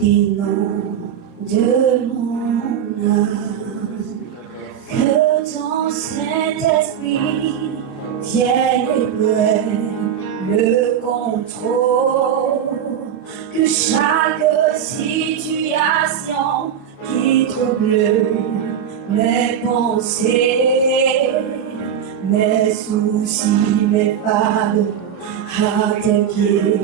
Inonde mon âme, que ton Saint-Esprit vienne et prenne le contrôle, que chaque situation qui trouble mes pensées, mes soucis, mes fardeaux, à tes pieds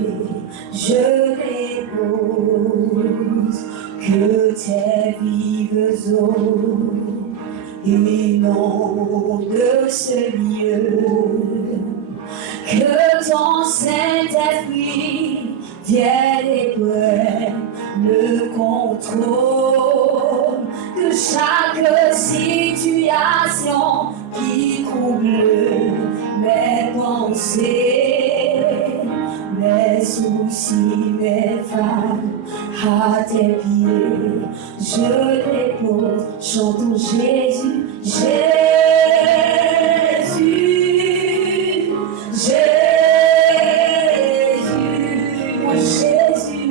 je dépose, que tes vives eaux inondent ce lieu, que ton Saint-Esprit vienne et prenne le contrôle, que chaque situation qui trouble mes pensées, mes soucis, mes femmes, à tes pieds je dépose. Chantons Jésus, Jésus, Jésus, mon Jésus,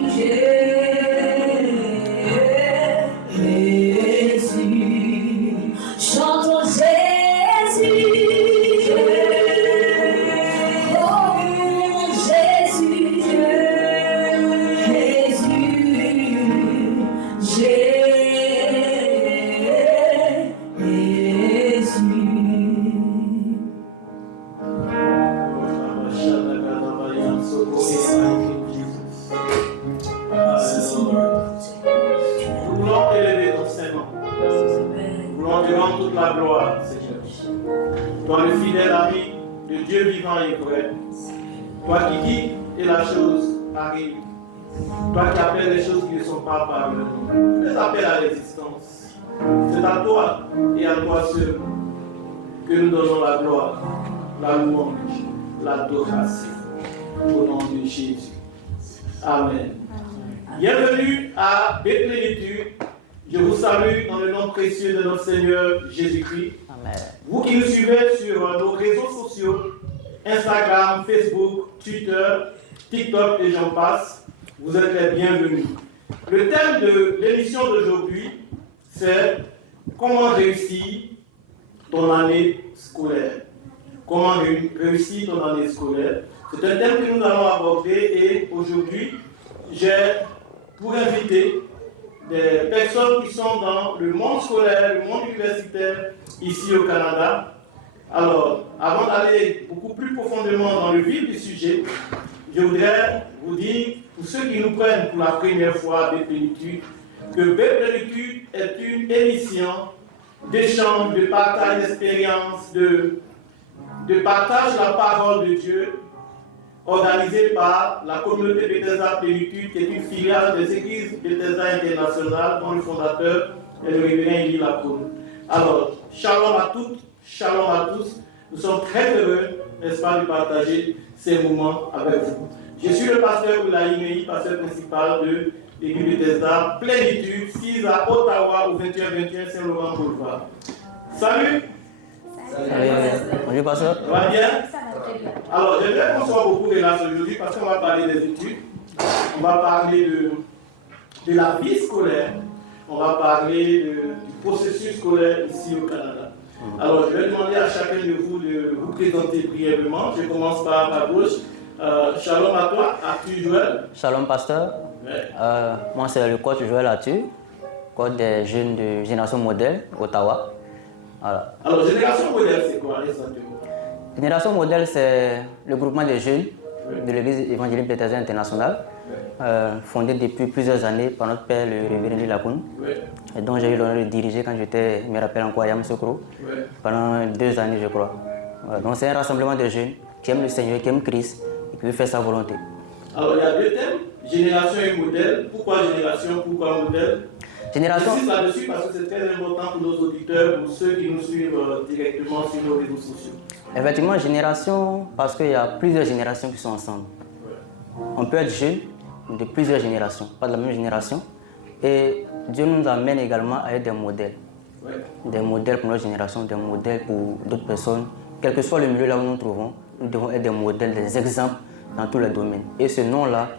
Jésus. Chantons Jésus. Toi le fidèle ami de Dieu vivant et vrai, toi qui dis et la chose arrive, toi qui appelles les choses qui ne sont pas par le nom, tu les appelles à l'existence. C'est à toi et à toi seul que nous donnons la gloire, la louange, l'adoration au nom de Jésus. Amen. Bienvenue à Bethlénitude. Je vous salue dans le nom précieux de notre Seigneur Jésus-Christ. Amen. Vous qui nous suivez sur nos réseaux sociaux, Instagram, Facebook, Twitter, TikTok et j'en passe, vous êtes les bienvenus. Le thème de l'émission d'aujourd'hui, c'est comment réussir ton année scolaire. Comment réussir ton année scolaire. C'est un thème que nous allons aborder et aujourd'hui, j'ai pour inviter des personnes qui sont dans le monde scolaire, le monde universitaire, ici au Canada. Alors, avant d'aller beaucoup plus profondément dans le vif du sujet, je voudrais vous dire, pour ceux qui nous prennent pour la première fois à Bethlénitude, que Bethlénitude est une émission d'échange, de partage d'expériences, de partage de la parole de Dieu, organisée par la communauté Bethesda Plénitude, qui est une filiale des églises Bethesda internationales, dont le fondateur est le révérend Élie Lacroix. Alors, shalom à toutes, shalom à tous. Nous sommes très heureux, n'est-ce pas, de partager ces moments avec vous. Je suis le pasteur Oulaï Mei, pasteur principal de l'église Bethesda Plénitude, 6 à Ottawa, au 21-21 Saint-Laurent Boulevard. Salut! Bonjour, pasteur. Ça va bien? Alors, j'aimerais qu'on soit beaucoup relax aujourd'hui parce qu'on va parler des études, on va parler de la vie scolaire, on va parler du processus scolaire ici au Canada. Alors, je vais demander à chacun de vous de vous présenter brièvement. Je commence par ma gauche. Shalom à toi, Arthur Joël. Shalom, pasteur. Ouais. Moi, c'est le coach Joël Arthur, coach des jeunes de Génération Modèle, Ottawa. Voilà. Alors, Génération Modèle, c'est quoi exactement? Génération Modèle, c'est le groupement des jeunes de l'église évangélique Bethesda internationale, fondé depuis plusieurs années par notre père, le révérend Élie Lacroix, et dont j'ai eu l'honneur de diriger quand j'étais, je me rappelle encore, à Yamoussoukro, pendant 2 années, je crois. Voilà. Donc, c'est un rassemblement de jeunes qui aiment le Seigneur, qui aiment Christ et qui veut faire sa volonté. Alors, il y a 2 thèmes, génération et modèle. Pourquoi génération, pourquoi modèle? Génération. J'insiste là-dessus parce que c'est très important pour nos auditeurs, pour ceux qui nous suivent directement sur nos réseaux sociaux. Effectivement, génération, parce qu'il y a plusieurs générations qui sont ensemble. On peut être jeune de plusieurs générations, pas de la même génération. Et Dieu nous amène également à être des modèles. Des modèles pour notre génération, des modèles pour d'autres personnes. Quel que soit le milieu là où nous nous trouvons, nous devons être des modèles, des exemples dans tous les domaines. Et ce nom-là,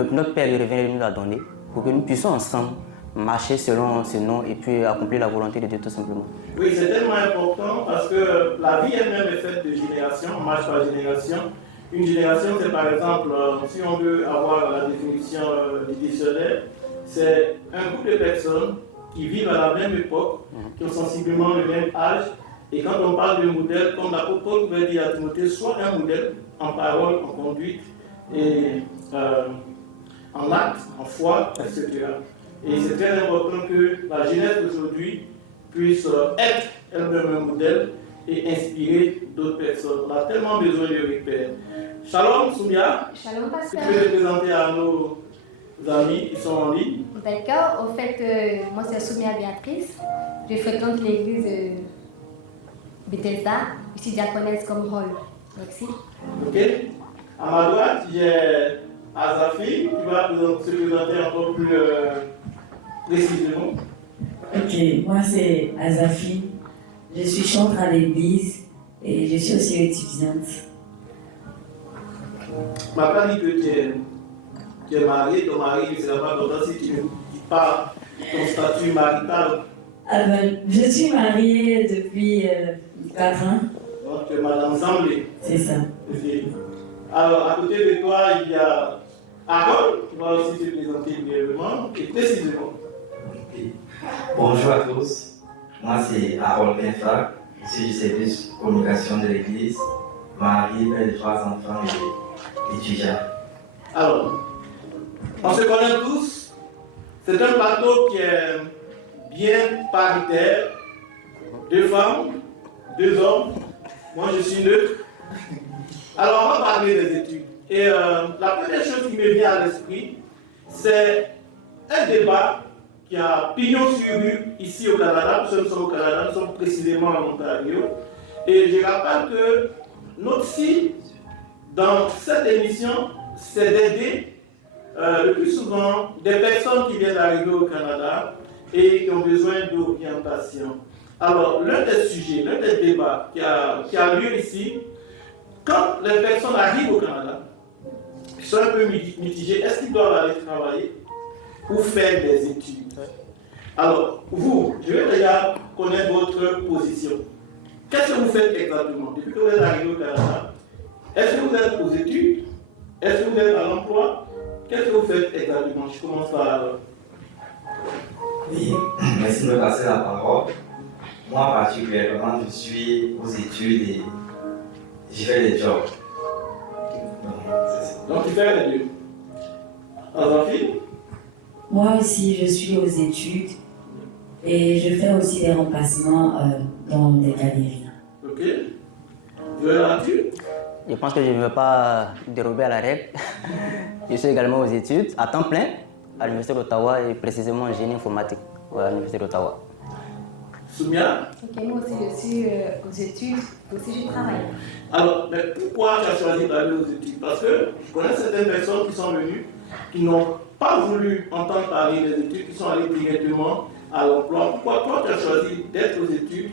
notre Père revient nous l'a donné pour que nous puissions ensemble marcher selon ce nom et puis accomplir la volonté de Dieu tout simplement. Oui, c'est tellement important parce que la vie elle-même est faite de générations, on marche par génération. Une génération, c'est par exemple, si on veut avoir la définition du dictionnaire, c'est un groupe de personnes qui vivent à la même époque, qui ont sensiblement le même âge. Et quand on parle de modèle, comme l'apôtre Paul pouvait dire à Timothée, soit un modèle en parole, en conduite, et en acte, en foi, etc. Et c'est très important que la jeunesse d'aujourd'hui puisse être elle-même un modèle et inspirer d'autres personnes. On a tellement besoin de repères. Shalom Soumia. Shalom Tu pasteur. peux te présenter à nos amis qui sont en ligne. D'accord, au fait, moi c'est Soumia Béatrice. Je fréquente l'église Bethesda. Je suis diaconesse comme rôle. Merci. Ok. À ma droite, j'ai Azafi qui va se présenter encore plus précisément. Ok, moi c'est Azafi. Je suis chantre à l'église et je suis aussi étudiante. Ma dit que tu es marié, ton mari ne sera pas content si tu ne dis pas ton statut marital. Je suis mariée depuis 4 ans. Donc tu es Madame Zamblé. C'est ça. Alors à côté de toi, il y a Aaron qui va aussi se présenter brièvement et précisément. Okay. Bonjour à tous, moi c'est Harold Benfa, je suis du service communication de l'église, marié, père de 3 enfants et étudiant. Alors, on se connaît tous, c'est un plateau qui est bien paritaire, 2 femmes, 2 hommes, moi je suis neutre. Alors on va parler des études. Et la première chose qui me vient à l'esprit, c'est un débat qui a pignon sur rue ici au Canada. Nous sommes au Canada, nous sommes précisément en Ontario. Et je rappelle que notre cible dans cette émission, c'est d'aider le plus souvent des personnes qui viennent d'arriver au Canada et qui ont besoin d'orientation. Alors, l'un des sujets, l'un des débats qui a lieu ici, quand les personnes arrivent au Canada, ils sont un peu mitigés, est-ce qu'ils doivent aller travailler ou faire des études? Alors, vous, je vais déjà connaître votre position. Qu'est-ce que vous faites exactement depuis que vous êtes arrivé au Canada? Est-ce que vous êtes aux études? Est-ce que vous êtes à l'emploi? Qu'est-ce que vous faites exactement? Je commence par... Oui, merci de me passer la parole. Moi particulièrement, je suis aux études et je fais des jobs. Donc tu fais les deux. Azafi? Moi aussi je suis aux études et je fais aussi des remplacements dans des galeries. Ok. Tu es là-dessus? Je pense que je ne veux pas dérober à la règle. Je suis également aux études à temps plein à l'Université d'Ottawa et précisément en génie informatique à l'Université d'Ottawa. Soumia? Ok, moi aussi je suis aux études, aussi je travaille. Alors, mais pourquoi tu as choisi d'aller aux études? Parce que je connais certaines personnes qui sont venues, qui n'ont pas voulu entendre parler des études, qui sont allées directement à l'emploi. Pourquoi toi tu as choisi d'être aux études?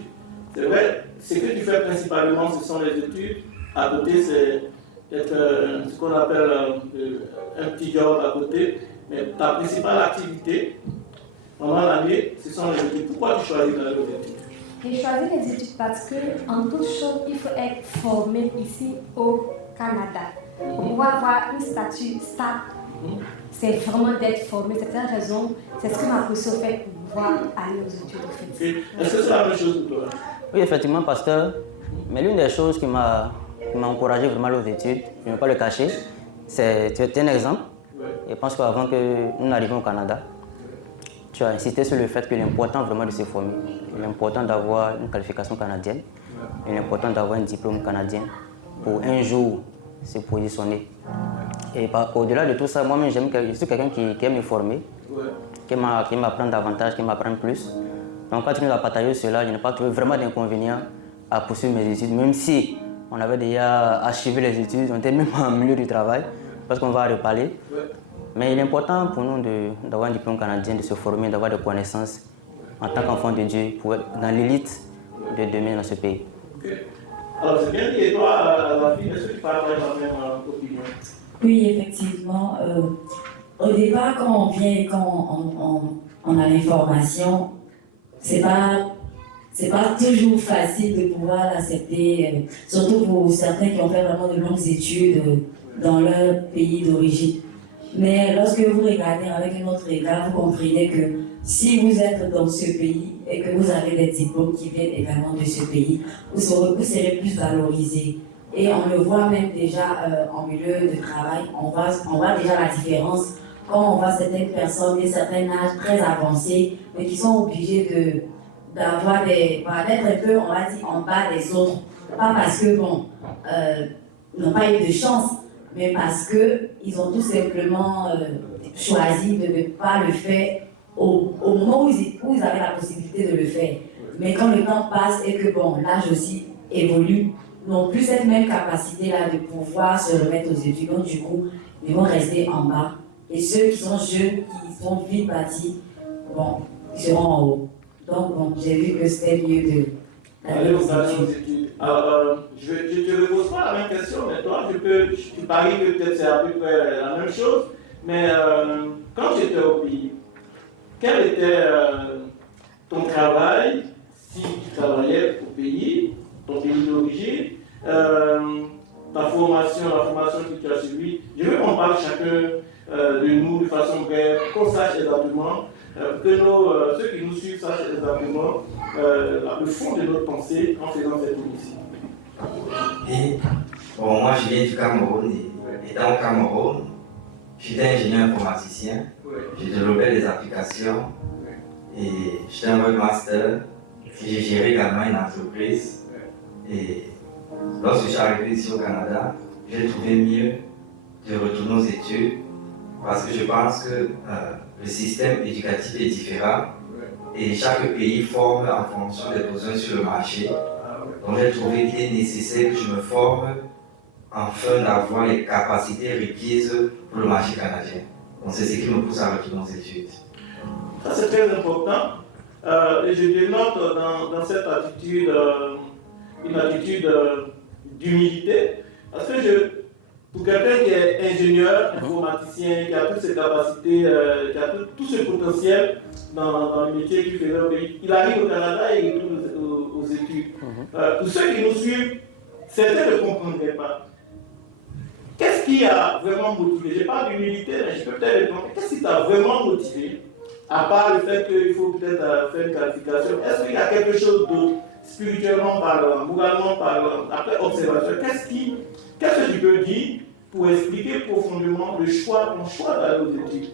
C'est vrai, ce que tu fais principalement, ce sont les études. À côté, c'est ce qu'on appelle un petit job à côté. Mais ta principale activité, pendant l'année, ce sont les études. Pourquoi tu choisis d'aller aux études? J'ai choisi les études parce que, en toute chose, il faut être formé ici au Canada. Pour pouvoir avoir un statut stable, c'est vraiment d'être formé. C'est cette raison, c'est ce qui m'a poussé au fait pour pouvoir aller aux études. En fait. Okay. Est-ce que c'est la même chose pour toi? Oui, effectivement, pasteur. Mais l'une des choses qui m'a encouragé vraiment aux études, je ne vais pas le cacher, c'est un exemple. Je pense qu'avant que nous n'arrivions au Canada, tu as insisté sur le fait qu'il est important vraiment de se former. Il est important d'avoir une qualification canadienne. Il est important d'avoir un diplôme canadien pour un jour se positionner. Et au-delà de tout ça, moi-même, je suis quelqu'un qui aime me former, qui aime apprendre davantage, qui aime apprendre plus. Donc quand tu nous as partagé cela, je n'ai pas trouvé vraiment d'inconvénient à poursuivre mes études, même si on avait déjà archivé les études, on était même en milieu du travail, parce qu'on va en reparler. Mais il est important pour nous d'avoir un diplôme canadien, de se former, d'avoir des connaissances en tant qu'enfant de Dieu pour être dans l'élite de demain dans ce pays. Okay. Alors c'est bien dit, et toi, Azafi, est-ce que tu partages la même opinion? Oui, effectivement. Au départ, quand on vient et quand on a l'information, c'est pas toujours facile de pouvoir l'accepter, surtout pour certains qui ont fait vraiment de longues études dans leur pays d'origine. Mais lorsque vous regardez avec un autre regard, vous comprenez que si vous êtes dans ce pays et que vous avez des diplômes qui viennent également de ce pays, vous serez plus valorisé. Et on le voit même déjà en milieu de travail, on voit déjà la différence quand on voit certaines personnes d'un certain âge très avancé, mais qui sont obligées d'être un peu, on va dire, en bas des autres. Pas parce que, ils n'ont pas eu de chance, mais parce qu'ils ont tout simplement choisi de ne pas le faire au moment où ils avaient la possibilité de le faire. Mais quand le temps passe et que l'âge aussi évolue, n'ont plus cette même capacité-là de pouvoir se remettre aux études. Donc du coup, ils vont rester en bas. Et ceux qui sont jeunes, qui sont vite bâtis, ils seront en haut. Donc j'ai vu que c'était mieux d'aller aux études. Alors, je ne te repose pas la même question, mais toi, tu paries que peut-être c'est à peu près la même chose. Mais quand tu étais au pays, quel était ton travail, si tu travaillais au pays, ton pays d'origine, la formation que tu as suivie? Je veux qu'on parle chacun de nous de façon brève, qu'on sache exactement, que ceux qui nous suivent sachent exactement le fond de notre pensée en faisant cette émission. Et moi je viens du Cameroun et dans le Cameroun, j'étais ingénieur informaticien, j'ai développé des applications et j'étais un webmaster et j'ai géré également une entreprise. Et lorsque je suis arrivé ici au Canada, j'ai trouvé mieux de retourner aux études parce que je pense que le système éducatif est différent et chaque pays forme en fonction des besoins sur le marché. Donc j'ai trouvé qu'il est nécessaire que je me forme afin d'avoir les capacités requises pour le marché canadien. Donc c'est ce qui me pousse à retourner aux études. Ça c'est très important. Et je dénote dans cette attitude une attitude d'humilité. Parce que pour quelqu'un qui est ingénieur, informaticien, qui a toutes ses capacités, qui a tout ce potentiel dans le métier qu'il faisait au pays, il arrive au Canada et il retourne aux études. Pour ceux qui nous suivent, certains ne comprendraient pas. Qu'est-ce qui a vraiment motivé? Je parle d'humilité, mais je peux peut-être répondre. Qu'est-ce qui t'a vraiment motivé, à part le fait qu'il faut peut-être faire une qualification? Est-ce qu'il y a quelque chose d'autre, spirituellement parlant, moralement parlant, après observation? Qu'est-ce que tu peux dire pour expliquer profondément ton choix d'aller aux études?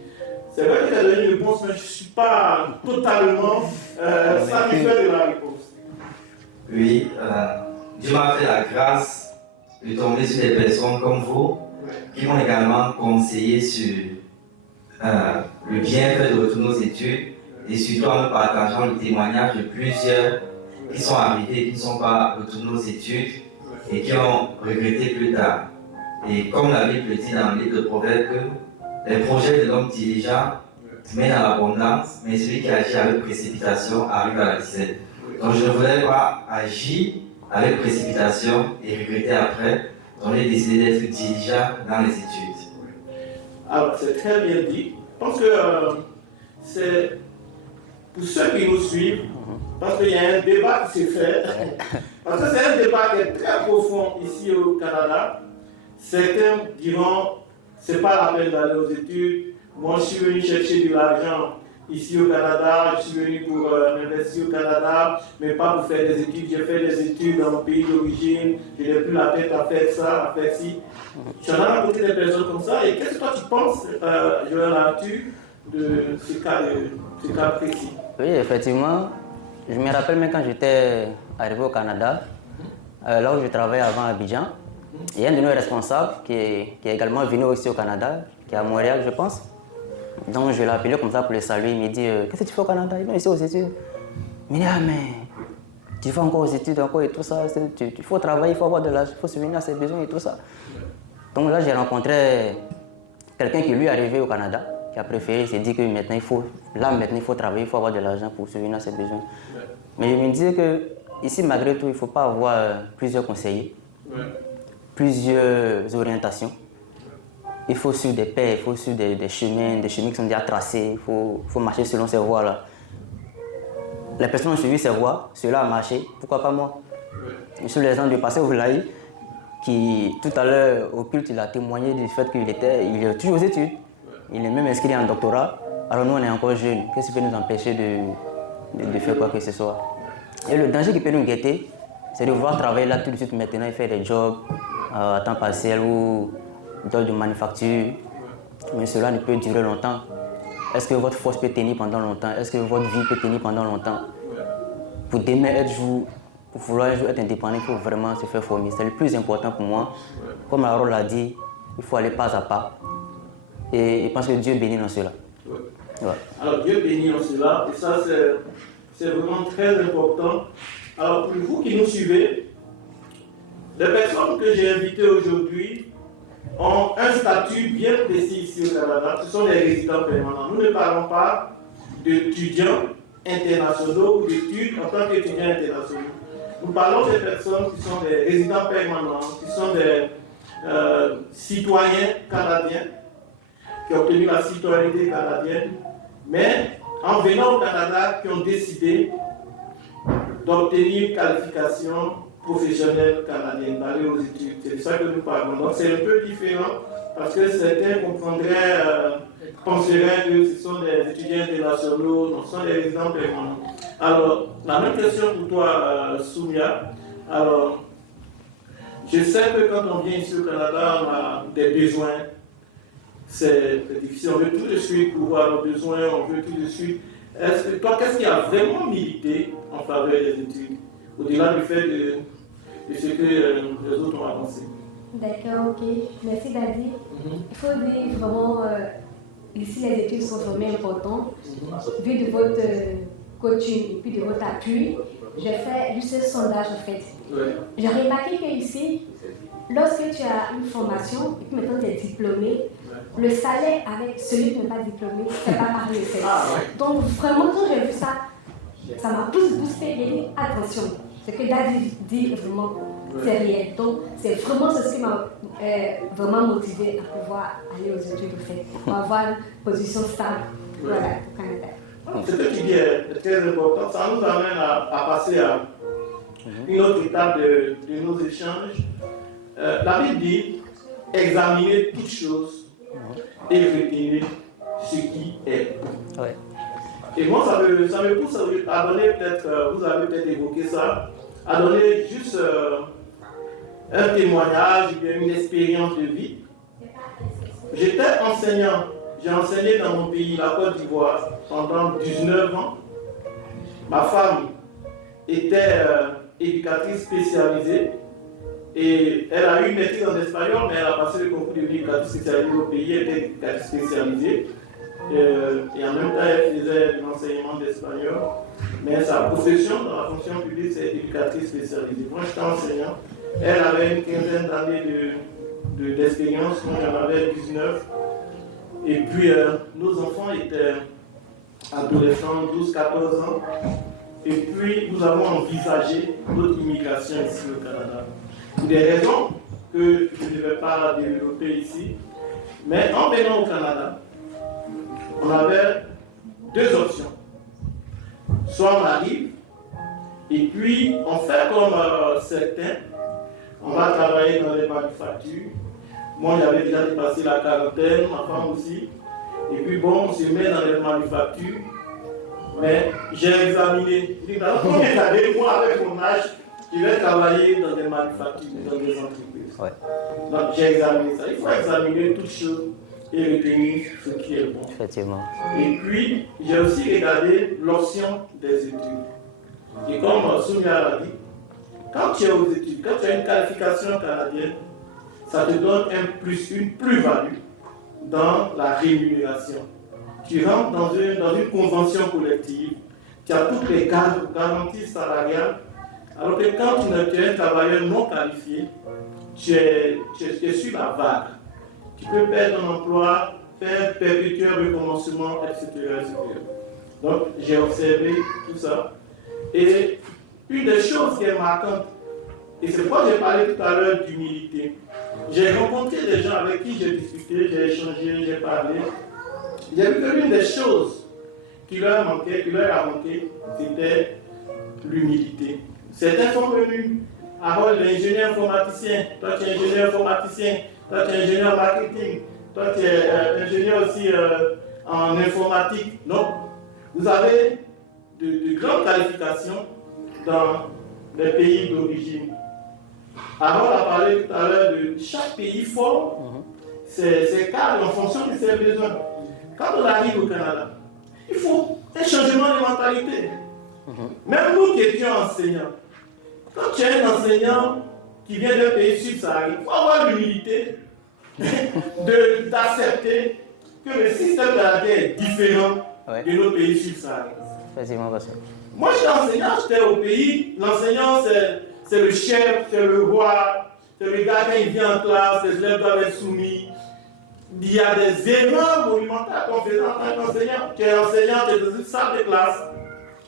C'est vrai que tu as donné une réponse, mais je ne suis pas totalement satisfait de la réponse. Oui, Dieu m'a fait la grâce de tomber sur des personnes comme vous qui m'ont également conseillé sur le bienfait de retourner aux études et surtout en me partageant le témoignage de plusieurs qui sont arrivés et qui ne sont pas retournés aux études et qui ont regretté plus tard. Et comme la Bible dit dans le livre de Proverbes, que les projets de l'homme diligent mènent à l'abondance, mais celui qui agit avec précipitation arrive à la disette. Donc je ne voulais pas agir avec précipitation et regretter après. Donc j'ai décidé d'être diligent dans les études. Alors c'est très bien dit. Je pense que c'est pour ceux qui nous suivent, parce qu'il y a un débat qui s'est fait, parce que c'est un débat qui est très profond ici au Canada. Certains diront, c'est pas la peine d'aller aux études. Moi, je suis venu chercher de l'argent ici au Canada, je suis venu pour investir au Canada, mais pas pour faire des études. J'ai fait des études dans mon pays d'origine, je n'ai plus la tête à faire ça, à faire ci. Je suis en train de des personnes comme ça. Et qu'est-ce que toi tu penses, Joël Arthur, de ce cas précis? Oui, effectivement. Je me rappelle même quand j'étais arrivé au Canada, là où je travaillais avant à Abidjan, il y a un de nos responsables qui est également venu aussi au Canada, qui est à Montréal, je pense. Donc je l'ai appelé comme ça pour le saluer. Il me dit qu'est-ce que tu fais au Canada? Il vient ici aux études. Il me dit mais tu vas encore aux études encore et tout ça. Il faut travailler, il faut avoir de l'argent, il faut subvenir à ses besoins et tout ça. Donc là j'ai rencontré quelqu'un qui lui est arrivé au Canada, qui a préféré, il s'est dit que maintenant il faut travailler, il faut avoir de l'argent pour subvenir à ses besoins. Mais je me disais que ici malgré tout il ne faut pas avoir plusieurs conseillers, plusieurs orientations. il faut suivre des paix, il faut suivre des chemins qui sont déjà tracés, il faut marcher selon ces voies-là. Les personnes ont suivi ces voies, cela a marché, pourquoi pas moi? Je suis l'exemple du pasteur Oulaï, qui tout à l'heure au culte, il a témoigné du fait qu'il est toujours aux études. Il est même inscrit en doctorat. Alors nous, on est encore jeunes. Qu'est-ce qui peut nous empêcher de faire quoi que ce soit? Et le danger qui peut nous guetter, c'est de vouloir travailler là tout de suite maintenant et faire des jobs à temps partiel ou jobs de manufacture. Mais cela ne peut durer longtemps. Est-ce que votre force peut tenir pendant longtemps? Est-ce que votre vie peut tenir pendant longtemps? Pour demain pour vouloir un jour être indépendant, il faut vraiment se faire former. C'est le plus important pour moi. Comme la parole l'a dit, il faut aller pas à pas. Et je pense que Dieu bénit dans cela. Ouais. Alors Dieu bénit dans cela, et ça c'est vraiment très important. Alors pour vous qui nous suivez, les personnes que j'ai invitées aujourd'hui ont un statut bien précis ici au Canada. Ce sont des résidents permanents. Nous ne parlons pas d'étudiants internationaux ou d'études en tant qu'étudiants internationaux. Nous parlons des personnes qui sont des résidents permanents, qui sont des citoyens canadiens, qui ont obtenu la citoyenneté canadienne, mais en venant au Canada, qui ont décidé d'obtenir une qualification professionnelle canadienne, d'aller aux études. C'est de ça que nous parlons. Donc c'est un peu différent, parce que certains penseraient que ce sont des étudiants internationaux, non, ce sont des résidents permanents. Alors, la même question pour toi, Soumia. Alors, je sais que quand on vient ici au Canada, on a des besoins. C'est difficile, on veut tout de suite pouvoir nos besoins, on veut tout de suite. Qu'est-ce qui a vraiment milité en faveur des études, au-delà du fait de ce que les autres ont avancé? D'accord, ok. Merci Daddy. Il faut dire vraiment, ici les études sont vraiment importantes. Vu de votre coaching et puis de votre appui, j'ai fait juste un sondage en fait. Ouais. J'ai remarqué qu'ici, lorsque tu as une formation et que maintenant tu es diplômé, le salaire avec celui qui n'est pas diplômé, c'est pas pareil. Donc vraiment, quand j'ai vu ça, ça m'a plus boosté. J'ai dit attention, ce que Daddy dit vraiment, c'est réel. Donc c'est vraiment ce qui m'a vraiment motivé à pouvoir aller aux études en fait, pour avoir une position stable voilà, au Canada. Ce que tu dis est très important. Ça nous amène à passer à une autre étape de nos échanges. La Bible dit examiner toutes choses et retenir ce qui est. Ouais. Et moi, ça me pousse à donner peut-être, vous avez peut-être évoqué ça, à donner juste un témoignage, une expérience de vie. J'étais enseignant, j'ai enseigné dans mon pays, la Côte d'Ivoire, pendant 19 ans. Ma femme était éducatrice spécialisée. Et elle a eu une maîtrise en espagnol, mais elle a passé le concours de l'éducatrice spécialisée au pays, elle était éducatrice spécialisée. Et en même temps, elle faisait de l'enseignement d'espagnol. Mais sa profession dans la fonction publique, c'est éducatrice spécialisée. Moi, j'étais enseignant. Elle avait une quinzaine d'années d'expérience, moi j'en avais 19. Et puis, nos enfants étaient adolescents, 12-14 ans. Et puis, nous avons envisagé notre immigration ici au Canada. Pour des raisons que je ne vais pas développer ici. Mais en venant au Canada, on avait deux options. Soit on arrive, et puis on fait comme certains, on va travailler dans les manufactures. Moi, j'avais déjà dépassé la quarantaine, ma femme aussi. Et puis bon, on se met dans les manufactures. Mais j'ai examiné, dans combien d'années, moi avec mon âge, je vais travailler dans des manufactures, dans des entreprises. Ouais. Donc j'ai examiné ça. Il faut examiner toutes choses et retenir ce qui est bon. Effectivement. Et puis, j'ai aussi regardé l'option des études. Et comme Soumia l'a dit, quand tu es aux études, quand tu as une qualification canadienne, ça te donne une plus-value dans la rémunération. Tu rentres dans une convention collective, tu as toutes les garanties salariales, alors que quand tu es un travailleur non qualifié, tu es sur la vague. Tu peux perdre ton emploi, faire perpétuel recommencement, etc., etc. Donc, j'ai observé tout ça. Et une des choses qui est marquante, et c'est pourquoi j'ai parlé tout à l'heure d'humilité. j'ai rencontré des gens avec qui j'ai discuté, j'ai échangé, j'ai parlé. J'ai vu que l'une des choses qui leur a manqué, c'était l'humilité. Certains sont venus. Harold, l'ingénieur informaticien, toi tu es ingénieur informaticien, toi tu es ingénieur marketing, toi tu es ingénieur aussi en informatique. Donc, vous avez de grandes qualifications dans les pays d'origine. Harold a parlé tout à l'heure de chaque pays fort, c'est cadre en fonction de ses besoins. Quand on arrive au Canada, il faut un changement de mentalité. Même nous qui étions enseignants, quand tu es un enseignant qui vient d'un pays subsaharien, il faut avoir l'humilité d'accepter que le système canadien est différent de nos pays subsahariens. Moi, j'étais enseignant, j'étais au pays. L'enseignant, c'est le chef, c'est le roi, c'est le gars quand il vient en classe, les élèves doivent être soumis. Il y a des erreurs monumentales qu'on fait en tant qu'enseignant. Tu es enseignant, tu es dans une salle de classe,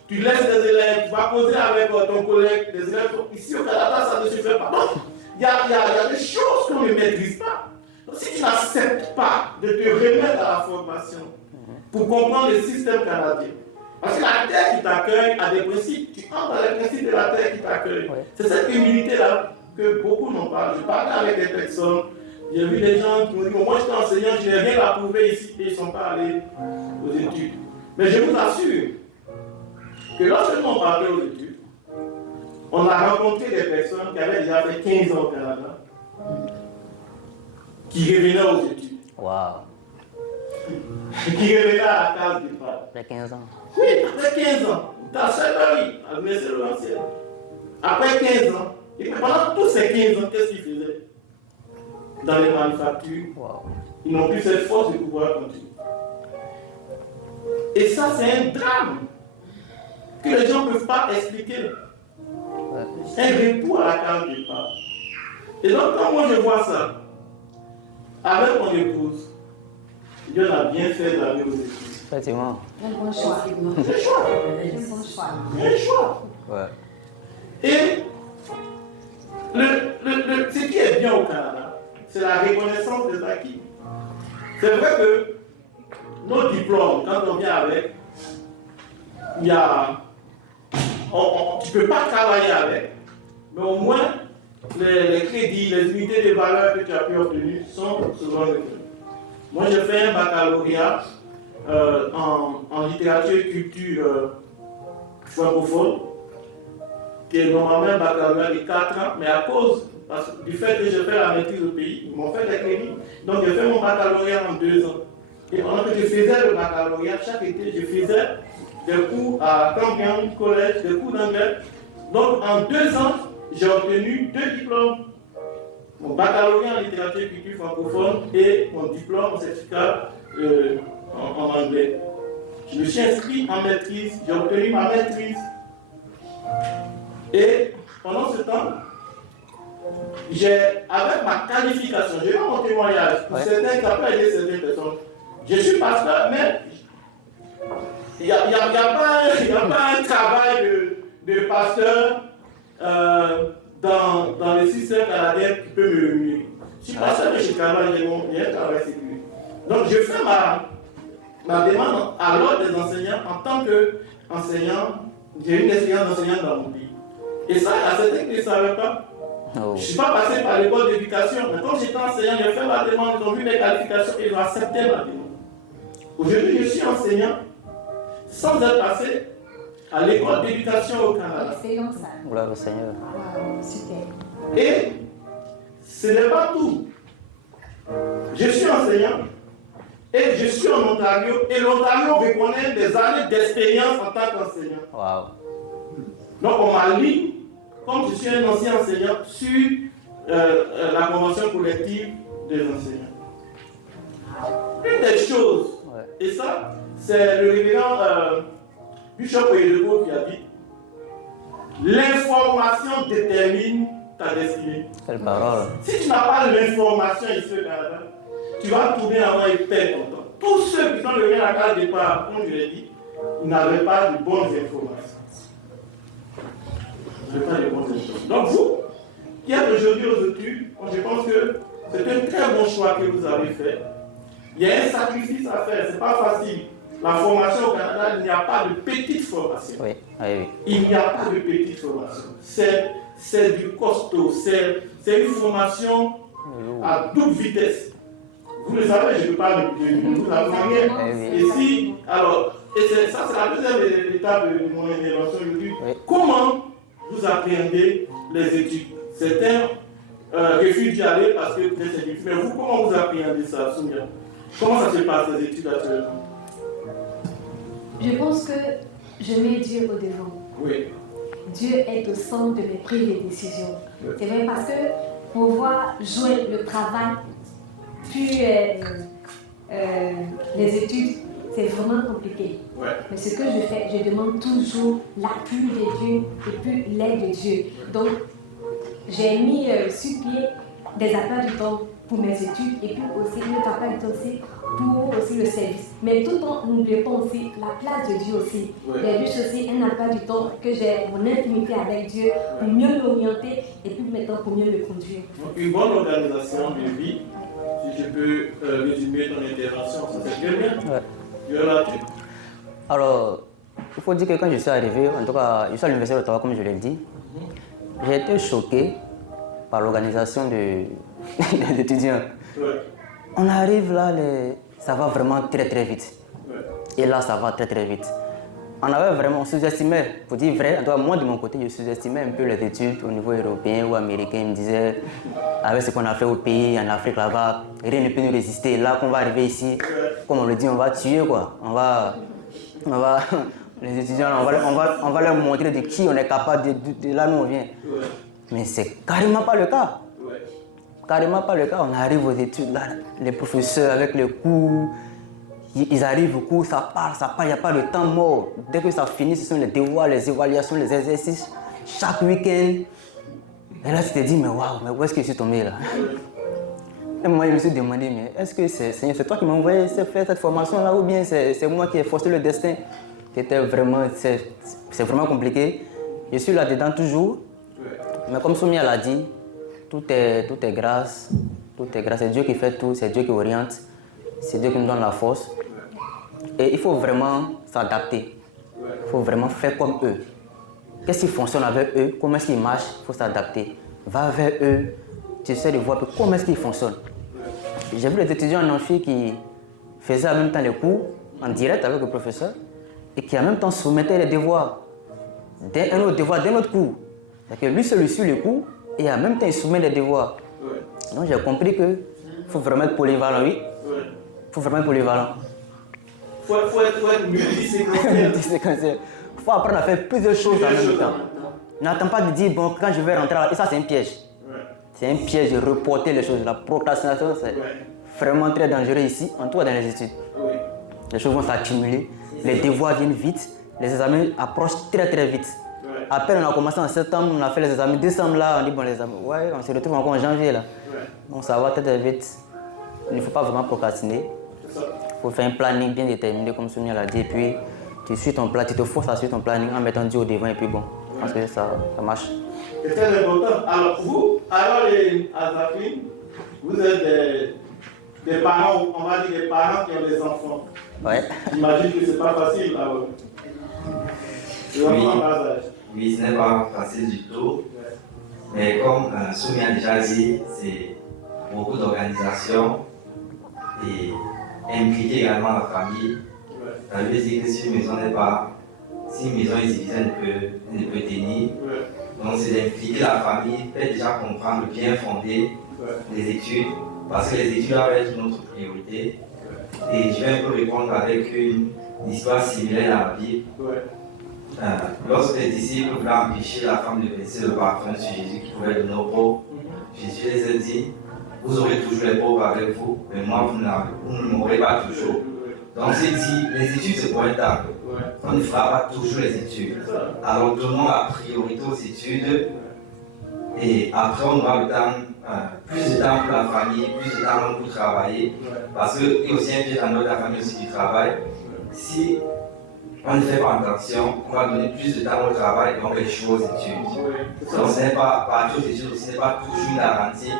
tu laisses des élèves, tu vas causer avec ton collègue, des élèves. Ici au Canada, ça ne se fait pas. Donc, il y a des choses qu'on ne maîtrise pas. Donc, si tu n'acceptes pas de te remettre à la formation pour comprendre le système canadien, parce que la terre qui t'accueille a des principes, tu entres dans les principes de la terre qui t'accueille. C'est cette humilité-là que beaucoup n'ont pas. Je parlais avec des personnes, j'ai vu des gens qui m'ont dit, moi je suis enseignant, je n'ai rien à prouver ici, et ils ne sont pas allés aux études. Mais je vous assure que lorsque nous on partait aux études, on a rencontré des personnes qui avaient déjà fait 15 ans au Canada, qui revenaient aux études. Waouh. Qui revenaient à la case départ. Après 15 ans. Oui, après 15 ans. Dans Saint-Marie, à l'université. Après 15 ans. Et puis pendant tous ces 15 ans, qu'est-ce qu'ils faisaient? Dans les manufactures. Wow. Ils n'ont plus cette force de pouvoir continuer. Et ça, c'est un drame que les gens ne peuvent pas expliquer. Un retour à la case départ. Et donc, quand moi je vois ça, avec mon épouse, Dieu a bien fait d'aller aux études. Effectivement. Un bon choix. Un choix. Un bon choix. Un choix. Ouais. Et ce qui est bien au Canada, c'est la reconnaissance des acquis. C'est vrai que nos diplômes, quand on vient avec, il y a, tu ne peux pas travailler avec, mais au moins les crédits, les unités de valeur que tu as pu obtenir sont souvent reconnus. Moi, j'ai fait un baccalauréat en littérature et culture francophone, qui est normalement un baccalauréat de 4 ans, mais à cause du fait que j'ai fait la maîtrise au pays, ils m'ont fait des crédits. Donc j'ai fait mon baccalauréat en 2 ans. Et pendant que je faisais le baccalauréat, chaque été, je faisais des cours à Cambrian Collège, des cours d'anglais. Donc en 2 ans, j'ai obtenu 2 diplômes. Mon baccalauréat en littérature et culture francophone et mon diplôme en certificat en anglais. Je me suis inscrit en maîtrise, j'ai obtenu ma maîtrise. Et pendant ce temps, avec ma qualification, j'ai eu mon témoignage pour certains qui ont aidé certaines personnes. Je suis pasteur, mais il n'y a pas un travail de pasteur dans le système canadien qui peut me réunir. Je suis pasteur de Chicago, j'ai un travail sécurisé. Donc je fais ma demande à l'ordre des enseignants en tant qu'enseignant. J'ai une expérience d'enseignant dans mon pays. Et ça, il y a certains qui ne savaient pas. Je ne suis pas passé par l'école d'éducation, mais comme j'étais enseignant, j'ai fait ma demande, ils ont vu mes qualifications et ils ont accepté ma demande. Aujourd'hui, je suis enseignant sans être passé à l'école d'éducation au Canada. Excellent ça. Gloire au Seigneur. Wow, super. Et ce n'est pas tout. Je suis enseignant et je suis en Ontario et l'Ontario reconnaît des années d'expérience en tant qu'enseignant. Wow. Donc on m'a mis, comme je suis un ancien enseignant, sur la convention collective des enseignants. Une des choses, et ça, c'est le révérend Bishop Oyedepo qui a dit, l'information détermine ta destinée. Quelle parole. Si tu n'as pas l'information ici au Canada, tu vas tourner avant et perdre ton temps. Tous ceux qui sont venus à la case départ, comme je l'ai dit, ils n'avaient pas de bonnes informations. Ils n'avaient pas de bonnes informations. Donc vous, qui êtes aujourd'hui aux études, je pense que C'est un très bon choix que vous avez fait. Il y a un sacrifice à faire, c'est pas facile. La formation au Canada, il n'y a pas de petite formation. Oui, oui, oui. Il n'y a pas de petite formation. C'est du costaud. C'est une formation à double vitesse. Vous le savez, je parle de la première. Et si, alors, ça c'est la deuxième étape de mon intervention aujourd'hui. Oui. Comment vous appréhendez les études? Certains refusent d'y aller parce que peut-être c'est difficile. Mais vous, comment vous appréhendez ça, Soumia? Comment ça se passe les études actuellement? Je pense que je mets Dieu au devant. Oui. Dieu est au centre de mes prises de décisions. C'est vrai parce que pour pouvoir jouer le travail, puis les études, c'est vraiment compliqué. Ouais. Mais ce que je fais, je demande toujours l'appui de Dieu et puis l'aide de Dieu. Donc, j'ai mis sur pied des appels du temps pour mes études et puis aussi le appel du temps aussi pour aussi le service. Mais tout en n'oubliant pas aussi la place de Dieu aussi. Ouais. J'ai juste aussi un appel du temps que j'ai mon intimité avec Dieu pour mieux m'orienter et puis maintenant pour mieux me conduire. Donc, une bonne organisation de vie, si je peux résumer ton intervention, ça c'est très bien. Ouais. Tu es là-dessus. Alors, il faut dire que quand je suis arrivé, en tout cas, je suis à l'Université d'Ottawa, comme je l'ai dit, j'ai été choqué par l'organisation des étudiants. Ouais. On arrive là, ça va vraiment très très vite. Ouais. Et là, ça va très très vite. On sous-estimait, pour dire vrai, en tout cas, moi de mon côté, je sous-estimais un peu les études au niveau européen ou américain. Je me disais, avec ce qu'on a fait au pays, en Afrique là-bas, rien ne peut nous résister. Là qu'on va arriver ici, comme on le dit, on va tuer quoi. On va les étudiants, on va leur montrer de qui on est capable, de là où on vient. Ouais. Mais c'est carrément pas le cas. Ouais. Carrément pas le cas. On arrive aux études, là, les professeurs avec les cours, ils arrivent au cours, ça parle, il n'y a pas de temps mort. Dès que ça finit, ce sont les devoirs, les évaluations, les exercices, chaque week-end. Et là, tu te dis, mais waouh, mais où est-ce que je suis tombé là? Et moi, je me suis demandé, mais est-ce que c'est toi qui m'as envoyé faire cette formation-là ou bien c'est moi qui ai forcé le destin? C'est vraiment compliqué. Je suis là-dedans toujours. Mais comme Soumia l'a dit, tout est grâce. Tout est grâce. C'est Dieu qui fait tout, c'est Dieu qui oriente. C'est Dieu qui nous donne la force. Et il faut vraiment s'adapter. Il faut vraiment faire comme eux. Qu'est-ce qui fonctionne avec eux? Comment est-ce qu'ils marchent? Il faut s'adapter. Va vers eux. Tu essaies de voir comment est-ce qu'ils fonctionnent. J'ai vu les étudiants en amphi qui faisaient en même temps les cours en direct avec le professeur et qui en même temps soumettaient les devoirs. Un autre devoir d'un autre cours. C'est-à-dire que lui seul suit les cours et en même temps il soumet les devoirs. Donc j'ai compris qu'il faut vraiment être polyvalent, oui. Il faut vraiment être polyvalent. Faut être multiséquentiel. Il faut apprendre à faire plusieurs choses en même temps. N'attends pas de dire, bon, quand je vais rentrer là, et ça c'est un piège. C'est un piège de reporter les choses. La procrastination, c'est vraiment très dangereux ici, en tout cas dans les études. Les choses vont s'accumuler, les devoirs viennent vite, les examens approchent très très vite. À peine on a commencé en septembre, on a fait les examens. Décembre là, on dit bon les examens, ouais, on se retrouve encore en janvier là. Donc ça va très très vite. Il ne faut pas vraiment procrastiner. Il faut faire un planning bien déterminé comme Soumia l'a dit. Et puis tu suis ton plan, tu te forces à suivre ton planning en mettant Dieu au devant et puis bon, je pense que ça marche. C'est très important. Alors vous, les Azafin, vous êtes des parents, on va dire des parents qui ont des enfants. Ouais. J'imagine que c'est pas facile alors. Oui, ce n'est pas facile du tout. Mais comme Soumia a déjà dit, c'est beaucoup d'organisation et impliquer également la famille. Ça veut dire que si une maison n'est pas, si une maison est divisée, elle ne peut tenir. Donc c'est d'impliquer la famille, faire déjà comprendre le bien fondé des études, parce que les études doivent être notre priorité. Et je vais un peu répondre avec une histoire similaire à la Bible. Lorsque les disciples voulaient empêcher la femme de verser le parfum sur Jésus qui pouvait donner aux pauvres, Jésus les a dit, vous aurez toujours les pauvres avec vous, mais moi vous ne m'aurez pas toujours. Donc c'est dit, les études c'est pour un temps. On ne fera pas toujours les études. Alors donnons la priorité aux études et après on aura le temps, plus de temps pour la famille, plus de temps pour travailler. Parce qu'il y a aussi un pied dans la famille aussi du travail. Si on ne fait pas attention, on va donner plus de temps au travail et on va échouer aux études. Donc ce n'est pas partir aux études, ce n'est pas toujours une garantie.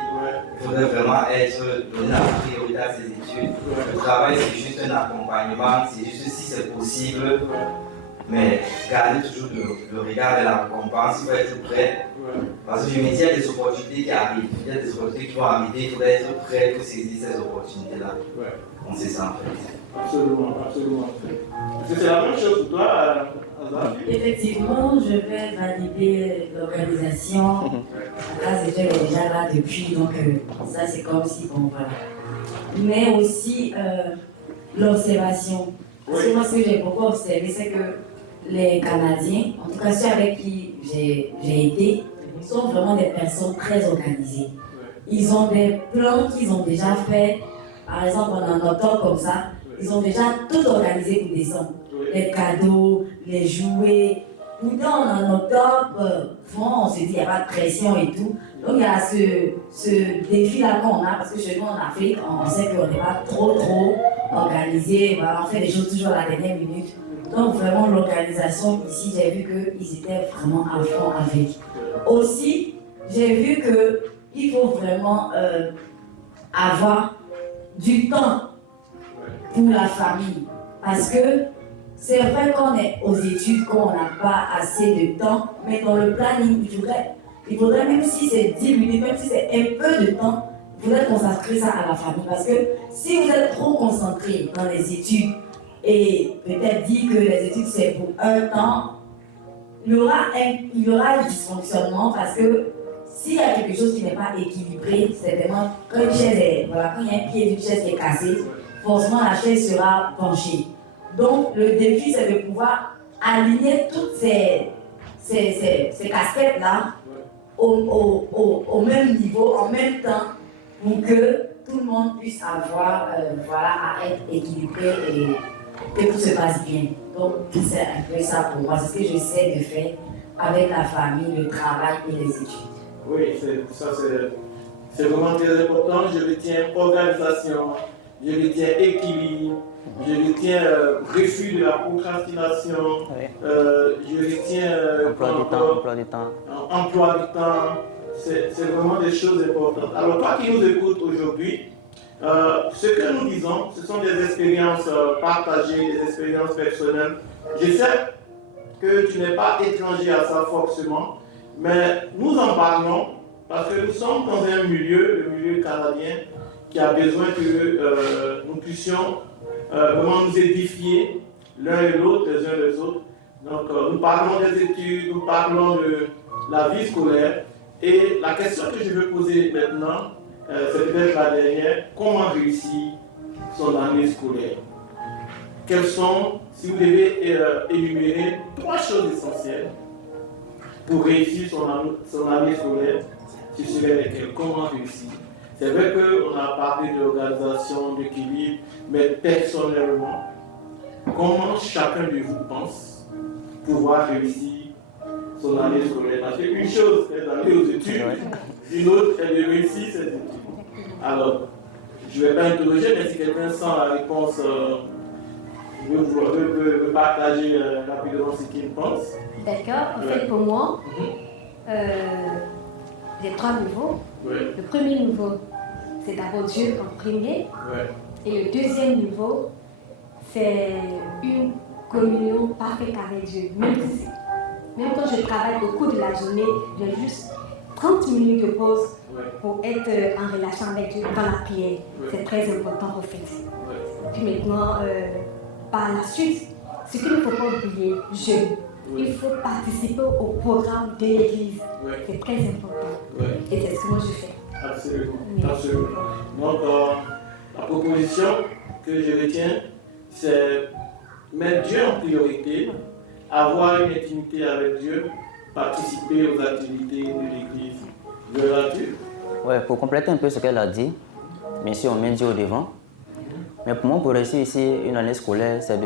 Il faudrait vraiment donner la priorité à ces études. Le travail, c'est juste un accompagnement, c'est juste si c'est possible. Mais garder toujours le regard vers la récompense, il faut être prêt. Parce que je me dis, il y a des opportunités qui arrivent, il y a des opportunités qui vont arriver, il faudrait être prêt pour saisir ces opportunités-là. On sait ça en fait. Absolument, absolument. Est-ce que c'est la même chose pour toi, Azar? Effectivement, je vais valider l'organisation. La classe était déjà là depuis, donc ça c'est comme si, bon voilà. Mais aussi l'observation. Parce que moi, ce que j'ai beaucoup observé, c'est que les Canadiens, en tout cas ceux avec qui j'ai été, sont vraiment des personnes très organisées. Ils ont des plans qu'ils ont déjà faits. Par exemple, en octobre comme ça, ils ont déjà tout organisé pour décembre. Les cadeaux, les jouets. Pourtant, en octobre, on se dit qu'il n'y a pas de pression et tout. Donc il y a ce défi-là qu'on a, parce que chez nous en Afrique, on sait qu'on n'est pas trop organisé. Voilà, on fait les choses toujours à la dernière minute. Donc vraiment l'organisation ici, j'ai vu qu'ils étaient vraiment à fond avec. Aussi, j'ai vu qu'il faut vraiment avoir du temps pour la famille. Parce que c'est vrai qu'on est aux études, qu'on n'a pas assez de temps, mais dans le planning, il faudrait même si c'est 10 minutes, même si c'est un peu de temps, il faudrait consacrer ça à la famille. Parce que si vous êtes trop concentré dans les études et peut-être dit que les études c'est pour un temps, il y aura un dysfonctionnement parce que s'il y a quelque chose qui n'est pas équilibré, c'est vraiment quand une chaise est, voilà, quand il y a un pied d'une chaise qui est cassé, forcément la chaise sera penchée. Donc le défi c'est de pouvoir aligner toutes ces casquettes-là au même niveau, en même temps, pour que tout le monde puisse avoir à être équilibré et que tout se passe bien. Donc c'est un peu ça pour moi, c'est ce que j'essaie de faire avec la famille, le travail et les études. Oui, c'est vraiment très important. Je retiens organisation, je retiens équilibre, je retiens refus de la procrastination, je retiens emploi du temps. C'est vraiment des choses importantes. Alors toi qui nous écoutes aujourd'hui, ce que nous disons, ce sont des expériences partagées, des expériences personnelles. Je sais que tu n'es pas étranger à ça forcément, mais nous en parlons parce que nous sommes dans un milieu, le milieu canadien, qui a besoin que nous puissions vraiment nous édifier l'un et l'autre, les uns les autres. Donc nous parlons des études, nous parlons de la vie scolaire. Et la question que je veux poser maintenant, c'est peut-être la dernière, comment réussir son année scolaire? Quelles sont, si vous devez énumérer 3 choses essentielles pour réussir son année scolaire, ce serait lesquelles? Comment réussir? C'est vrai qu'on a parlé de l'organisation, d'équilibre, mais personnellement, comment chacun de vous pense pouvoir réussir son année scolaire? Parce qu'une chose est d'aller aux études, une autre est de réussir ses études. Alors, je ne vais pas interroger, mais si quelqu'un sent la réponse, veut partager rapidement ce qu'il pense. D'accord. En fait, pour moi, j'ai 3 niveaux. Le premier niveau, c'est d'abord Dieu en premier. Et le deuxième niveau, c'est une communion parfaite avec Dieu. Même quand je travaille au cours de la journée, j'ai juste 30 minutes de pause pour être en relation avec Dieu dans la prière. C'est très important en fait. Puis maintenant, par la suite, ce qu'il ne faut pas oublier, il faut participer au programme de l'église. C'est très important. Et c'est ce que moi je fais. Absolument. Donc, la proposition que je retiens, c'est mettre Dieu en priorité, avoir une intimité avec Dieu, participer aux activités de l'église. Verras-tu? Ouais, pour compléter un peu ce qu'elle a dit, bien sûr, on met Dieu au devant. Mais pour moi, pour réussir ici une année scolaire, c'est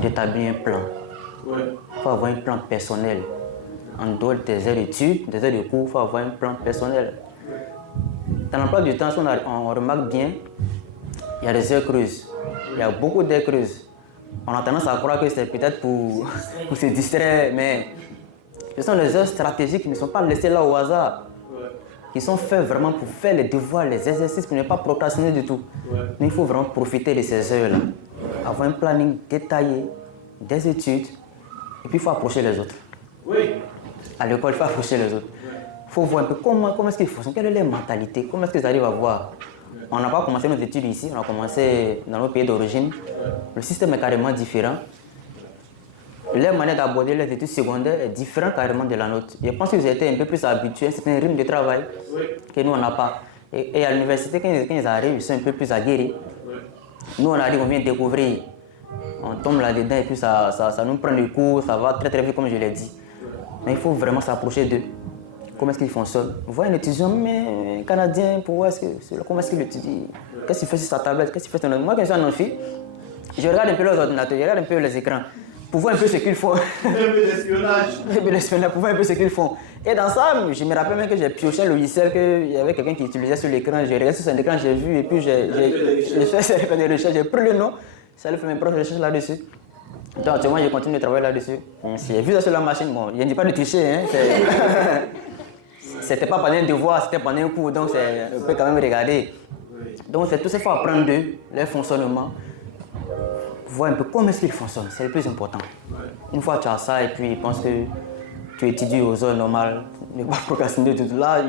d'établir un plan. Il faut avoir un plan personnel. En dehors des heures d'études, des heures de cours, il faut avoir un plan personnel. Dans l'emploi du temps, si on remarque bien, il y a des heures creuses. Il y a beaucoup d'heures creuses. On a tendance à croire que c'est peut-être pour se distraire, mais ce sont des heures stratégiques qui ne sont pas laissées là au hasard, qui sont faits vraiment pour faire les devoirs, les exercices, pour ne pas procrastiner du tout. Mais il faut vraiment profiter de ces heures-là, avoir un planning détaillé, des études, et puis il faut approcher les autres. Oui. À l'école, il faut approcher les autres. Il faut voir un peu comment est-ce qu'ils fonctionnent, quelle est leur mentalité, comment est-ce qu'ils arrivent à voir. On n'a pas commencé nos études ici, on a commencé dans nos pays d'origine. Le système est carrément différent. Leur manière d'aborder les études secondaires est différente carrément de la nôtre. Je pense qu'ils étaient un peu plus habitués à un certain rythme de travail que nous, on n'a pas. Et à l'université, quand ils arrivent, ils sont un peu plus aguerris. Nous, on arrive, on vient découvrir. On tombe là-dedans et puis ça nous prend le cours, ça va très très vite comme je l'ai dit. Mais il faut vraiment s'approcher d'eux. Comment est-ce qu'ils fonctionnent? Voir un étudiant mais canadien, comment est-ce qu'il étudie? Qu'est-ce qu'il fait sur sa tablette? Qu'est-ce qu'il fait sur notre... Moi, quand je suis en amphi, je regarde un peu leurs ordinateurs, je regarde un peu les écrans, pour voir un peu ce qu'ils font. Un peu d'espionnage. Un peu d'espionnage, pour voir un peu ce qu'ils font. Et dans ça, je me rappelle même que j'ai pioché le logiciel qu'il y avait quelqu'un qui utilisait sur l'écran. J'ai regardé sur son écran, j'ai vu, et puis j'ai fait des recherches, j'ai pris le nom, ça a fait mes propres recherches là-dessus. Donc, actuellement, je continue de travailler là-dessus. Si j'ai vu ça sur la machine, bon, je ne dis pas de tricher, hein. C'était pas pendant un devoir, c'était pendant un cours, donc on peut quand même regarder. Donc c'est tout ça, il faut apprendre d'eux, leur fonctionnement, voir un peu comment est-ce qu'ils fonctionnent, c'est le plus important. Une fois que tu as ça et puis je pense que tu étudies aux heures normales, ne pas procrastiner du tout. Là,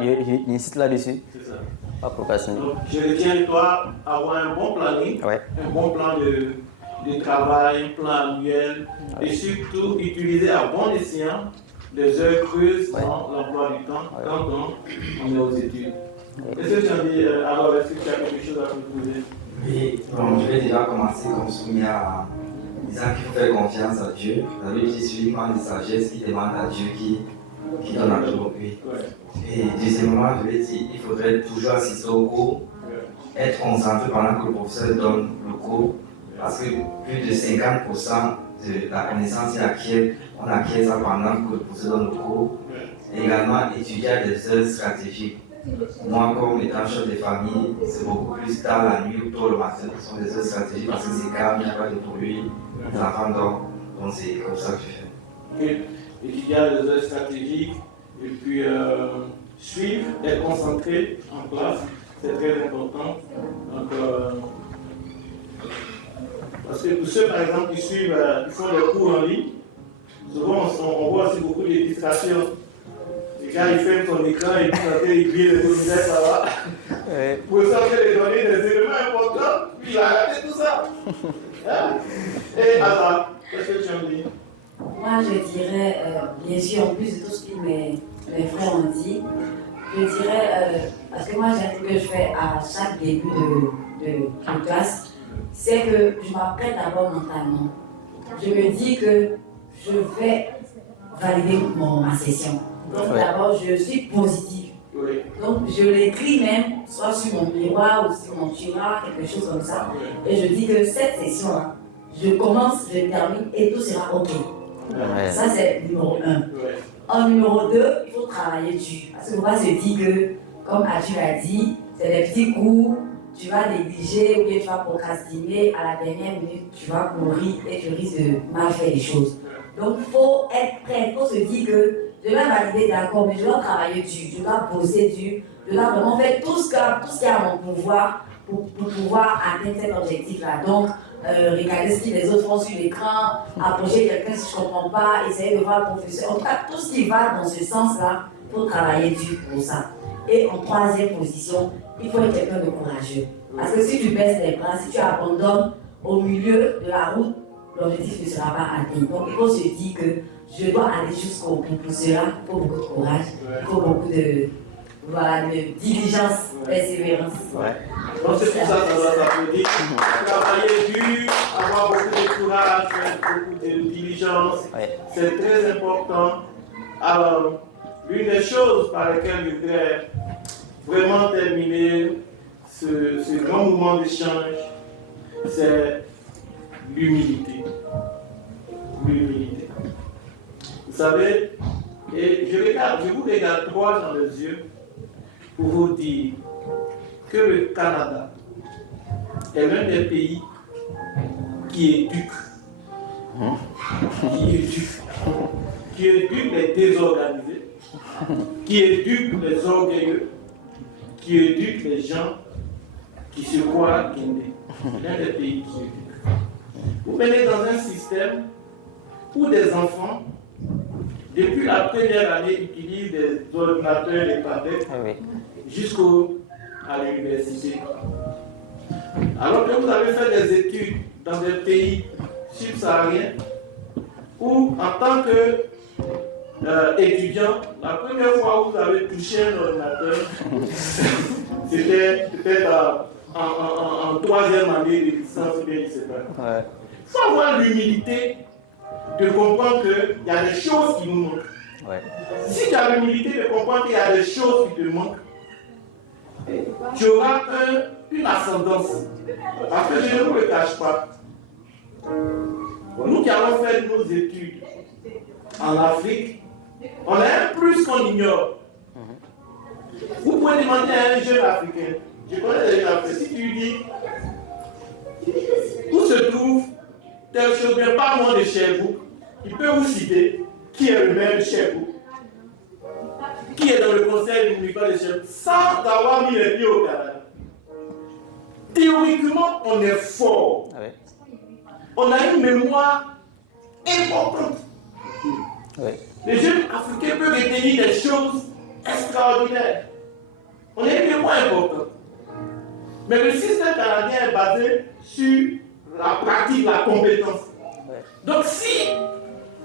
j'insiste là-dessus. C'est ça. Pas procrastiner. Donc, je retiens de toi avoir un bon planning, un bon plan de travail, un plan annuel, et surtout utiliser à bon escient des heures creuses dans l'emploi du temps quand on est aux études. Est-ce que tu as dit, alors, est-ce que tu as quelque chose à proposer? Oui, bon, je vais déjà commencer comme Soumia en disant qu'il faut faire confiance à Dieu. La Bible dit celui qui demande de sagesse, qui demande à Dieu qui donne à tout. Oui. Et deuxièmement, je vais dire il faudrait toujours assister au cours, être concentré pendant que le professeur donne le cours, parce que plus de 50% de la connaissance on acquiert ça pendant que le professeur donne le cours. Et également étudier à des heures stratégiques. Moi, comme étant chef de famille, c'est beaucoup plus tard la nuit ou tôt le matin qui sont des heures stratégiques parce que c'est calme, il n'y a pas de bruit, les enfants dorment. Donc c'est comme ça que je fais. Okay. Étudier à des heures stratégiques et puis suivre, être concentré en classe, c'est très important. Donc, parce que pour ceux par exemple qui suivent, qui font des cours en ligne, souvent on voit aussi beaucoup de distractions. Quand il ferme son écran et puis il brille les lumières, ça va. Pour sortir les données des éléments importants, puis il a raté tout ça. Hein? Et alors, qu'est-ce que tu en dis? Moi, je dirais, bien sûr, en plus de tout ce que mes frères ont dit, je dirais, parce que moi, j'ai un truc que je fais à chaque début de classe, c'est que je m'apprête d'abord mentalement. Je me dis que je vais valider ma session. Donc d'abord, je suis positive. Oui. Donc je l'écris même, soit sur mon miroir ou sur mon tiroir, quelque chose comme ça. Et je dis que cette session-là, je commence, je termine et tout sera OK. Ça, c'est numéro 1. En numéro 2, il faut travailler dur. Parce qu'il ne faut pas se dire que, comme Atu l'a dit, c'est des petits cours, tu vas négliger ou bien tu vas procrastiner, à la dernière minute, tu vas courir et tu risques de mal faire les choses. Donc il faut être prêt, il faut se dire que je vais valider d'accord, mais je dois travailler dur, je dois bosser dur, je dois vraiment faire tout ce qu'il y a à mon pouvoir pour pouvoir atteindre cet objectif-là. Donc, regarder ce que les autres font sur l'écran, approcher quelqu'un si je ne comprends pas, essayer de voir le professeur. En tout cas, tout ce qui va dans ce sens-là, il faut travailler dur pour ça. Et en troisième position, il faut être quelqu'un de courageux. Parce que si tu baisses les bras, si tu abandonnes au milieu de la route, l'objectif ne sera pas atteint. Donc il faut se dire que je dois aller jusqu'au bout. Pour cela, il faut beaucoup de courage, il faut beaucoup de diligence, persévérance. Donc c'est pour ça qu'on doit s'applaudir. Travailler dur, avoir beaucoup de courage, beaucoup de diligence, c'est très important. Alors, l'une des choses par lesquelles je voudrais vraiment terminer ce grand mouvement d'échange, c'est l'humilité. L'humilité. Vous savez, et je vous regarde droit dans les yeux pour vous dire que le Canada est l'un des pays qui éduque qui éduque les désorganisés, qui éduque les orgueilleux, qui éduque les gens qui se croient guindés. L'un des pays qui éduque. Vous venez dans un système où des enfants, depuis la première année, utilisent des ordinateurs, des tablettes, jusqu'à l'université. Alors que vous avez fait des études dans des pays subsahariens, où en tant qu'étudiant, la première fois où vous avez touché un ordinateur, c'était peut-être en troisième année de licence ou bien je ne sais pas. Il faut avoir l'humilité de comprendre qu'il y a des choses qui nous manquent. Si tu as l'humilité de comprendre qu'il y a des choses qui te manquent, tu auras une ascendance. Parce que je ne vous le cache pas. Nous qui avons fait nos études en Afrique, on a un plus qu'on ignore. Vous pouvez demander à un jeune Africain, je connais des jeunes Africains, si tu lui dis où se trouve telle chose, bien pas loin de Sherbrooke, il peut vous citer qui est le maire de Sherbrooke, qui est dans le conseil municipal de Sherbrooke, sans avoir mis les pieds au Canada. Théoriquement, on est fort. On a une mémoire importante. Les jeunes Africains peuvent retenir des choses extraordinaires. On a une mémoire importante. Mais le système canadien est basé sur la pratique, la compétence. Donc si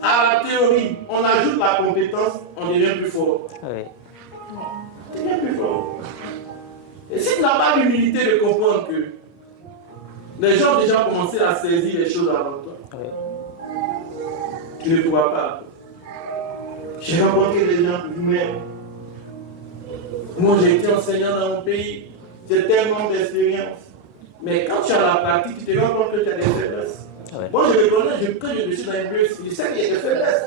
à la théorie on ajoute la compétence, on devient plus fort. On devient plus fort. Et si tu n'as pas l'humilité de comprendre que les gens ont déjà commencé à saisir les choses avant toi, tu ne pourras pas. J'ai rencontré des gens humains. Moi, j'ai été enseignant dans mon pays, j'ai tellement d'expérience. Mais quand tu as la pratique, tu te rends compte que tu as des faiblesses. Moi, je reconnais, quand je suis dans une bulle, je sais qu'il y a des faiblesses.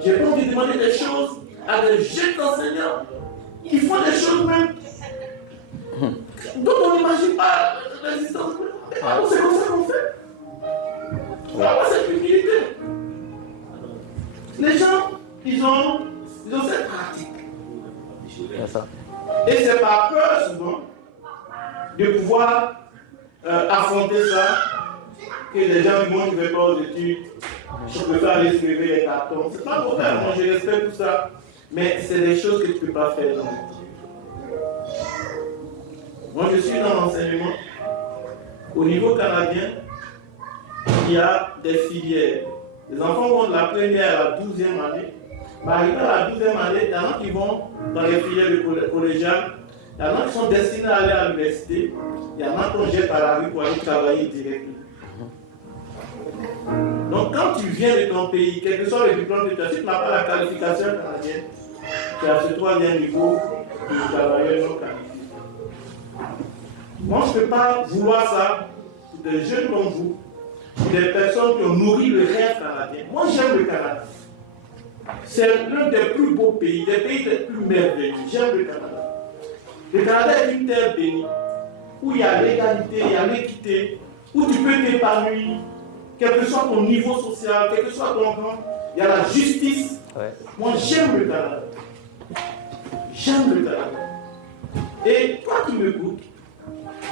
J'ai pas envie de demander des choses à des jeunes enseignants qui font des choses même dont on n'imagine pas l'existence. Alors, c'est comme ça qu'on fait. Il faut avoir cette humilité. Les gens, ils ont cette pratique. Et c'est par peur souvent de pouvoir affronter ça que les gens du monde ne veulent pas aux études. Je préfère aller soulever les cartons. C'est pas pour faire, moi je respecte tout ça. Mais c'est des choses que tu ne peux pas faire dans le monde. Moi je suis dans l'enseignement. Au niveau canadien, il y a des filières. Les enfants vont de la première à la 12e année. Mais arrivé à la 12e année, il y en a qui vont dans les filières de collégiales. Il y en a qui sont destinés à aller à l'université. Il y en a qu'on jette à la rue pour aller travailler directement. Donc quand tu viens de ton pays, quel que soit le diplôme que tu as, si tu n'as pas la qualification canadienne, tu as ce troisième niveau de travailleur non qualifié. Moi je ne peux pas vouloir ça pour des jeunes comme vous, pour des personnes qui ont nourri le rêve canadien. Moi j'aime le Canada. C'est l'un des plus beaux pays, des pays les plus merveilleux. J'aime le Canada. Le Canada est une terre bénie, où il y a l'égalité, il y a l'équité, où tu peux t'épanouir, quel que soit ton niveau social, quel que soit ton rang, il y a la justice. Moi j'aime le Canada. J'aime le Canada. Et toi qui m'écoutes,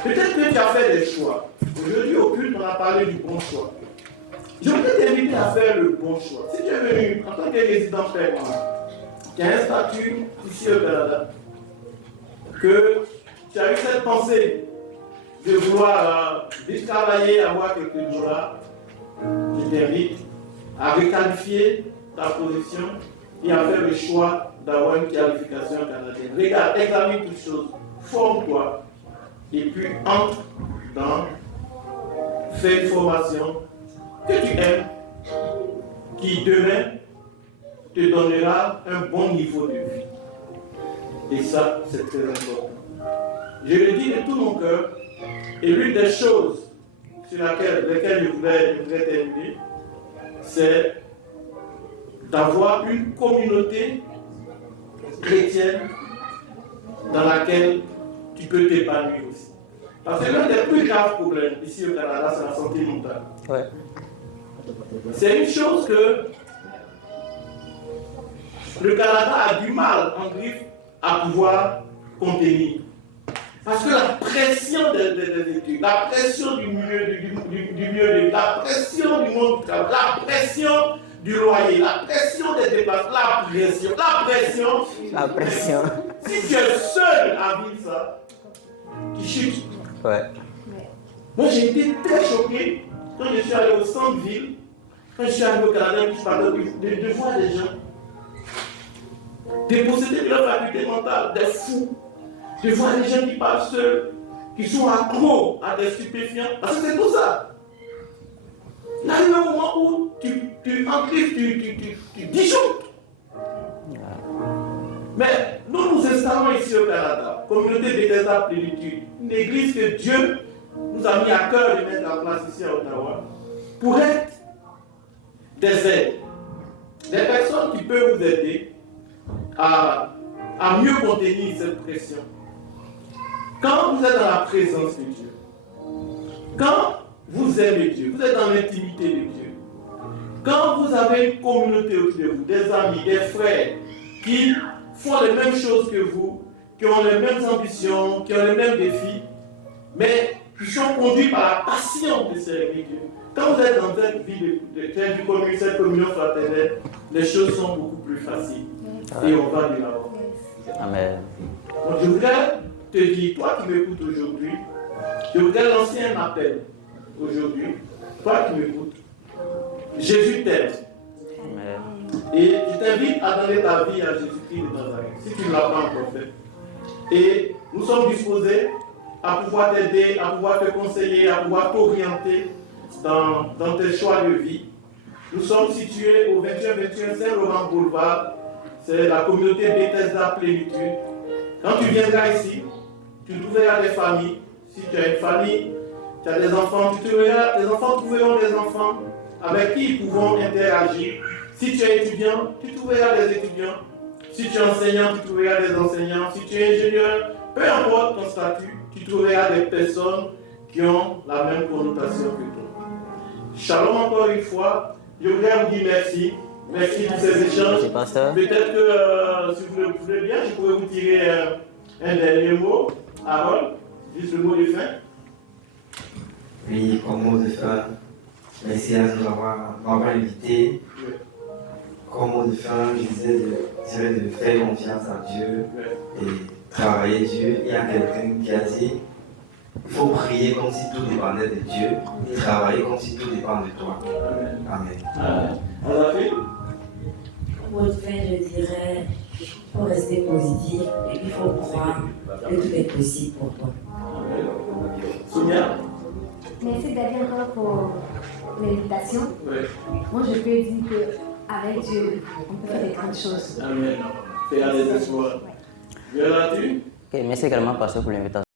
peut-être que tu as fait des choix. Aujourd'hui au culte, on a parlé du bon choix. Je voudrais t'inviter à faire le bon choix. Si tu es venu en tant que résident permanent, qui a un statut ici au Canada, que tu as eu cette pensée de vouloir vite travailler, avoir quelques dollars, je t'invite à requalifier ta position et à faire le choix d'avoir une qualification canadienne. Regarde, examine toutes choses, forme-toi et puis entre dans, fais une formation que tu aimes, qui demain te donnera un bon niveau de vie. Et ça, c'est très important. Je le dis de tout mon cœur, et l'une des choses sur lesquelles je voudrais terminer, c'est d'avoir une communauté chrétienne dans laquelle tu peux t'épanouir aussi. Parce que l'un des plus graves problèmes ici au Canada, c'est la santé mentale. C'est une chose que le Canada a du mal en griffe à pouvoir contenir. Parce que la pression des études, la pression du milieu, la pression du monde du travail, la pression du loyer, la pression des déplacements, la pression. Si tu es seul à vivre ça, tu chutes. Ouais. Moi j'ai été très choqué quand je suis allé au centre-ville, quand je suis arrivé au Canada, je parlais de voir des gens dépossédés de leur faculté mentale, des fous. Je vois des gens qui parlent seuls, qui sont accros à des stupéfiants. Parce que c'est tout ça. Il arrive un moment où tu encrives, tu disjonctes. Mais nous installons ici au Canada, communauté Bethesda Plénitude, une église que Dieu nous a mis à cœur de mettre en place ici à Ottawa, pour être des aides, des personnes qui peuvent vous aider à mieux contenir cette pression. Quand vous êtes dans la présence de Dieu, quand vous aimez Dieu, vous êtes dans l'intimité de Dieu, quand vous avez une communauté autour de vous, des amis, des frères qui font les mêmes choses que vous, qui ont les mêmes ambitions, qui ont les mêmes défis, mais qui sont conduits par la passion de servir Dieu. Quand vous êtes dans cette vie de commune, cette communion fraternelle, les choses sont beaucoup plus faciles. Et on va de l'avant. Amen. Donc je voudrais te dire, toi qui m'écoutes aujourd'hui, je voudrais lancer un appel aujourd'hui. Toi qui m'écoutes, Jésus t'aime. Et je t'invite à donner ta vie à Jésus-Christ de Nazareth, si tu ne l'as pas encore fait. Et nous sommes disposés à pouvoir t'aider, à pouvoir te conseiller, à pouvoir t'orienter dans tes choix de vie. Nous sommes situés au 21 Saint-Laurent Boulevard. C'est la communauté Bethesda Plénitude. Quand tu viendras ici, tu trouveras des familles. Si tu as une famille, tu as des enfants, tes enfants trouveront des enfants avec qui ils pourront interagir. Si tu es étudiant, tu trouveras des étudiants. Si tu es enseignant, tu trouveras des enseignants. Si tu es ingénieur, peu importe ton statut, tu trouveras des personnes qui ont la même connotation que toi. Shalom encore une fois. Je voudrais vous dire merci. Merci pour ces échanges. Peut-être que si vous le voulez bien, je pourrais vous tirer un dernier mot. Harold, juste le mot de fin. Oui, comme mot de fin, merci à nous d'avoir invité. Oui. Comme mot de fin, je disais de faire confiance à Dieu et travailler Dieu. Il y a quelqu'un qui a dit il faut prier comme si tout dépendait de Dieu et travailler comme si tout dépend de toi. Amen. Pour de fin, je dirais il faut rester positif et puis il faut croire que tout est possible pour toi. Sonia. Merci David encore pour l'invitation. Oui. Moi, je peux dire qu'avec Dieu, on peut faire des grandes choses. Amen. Faire des espoirs. Viens là-dessus. Merci également, pasteur, pour l'invitation.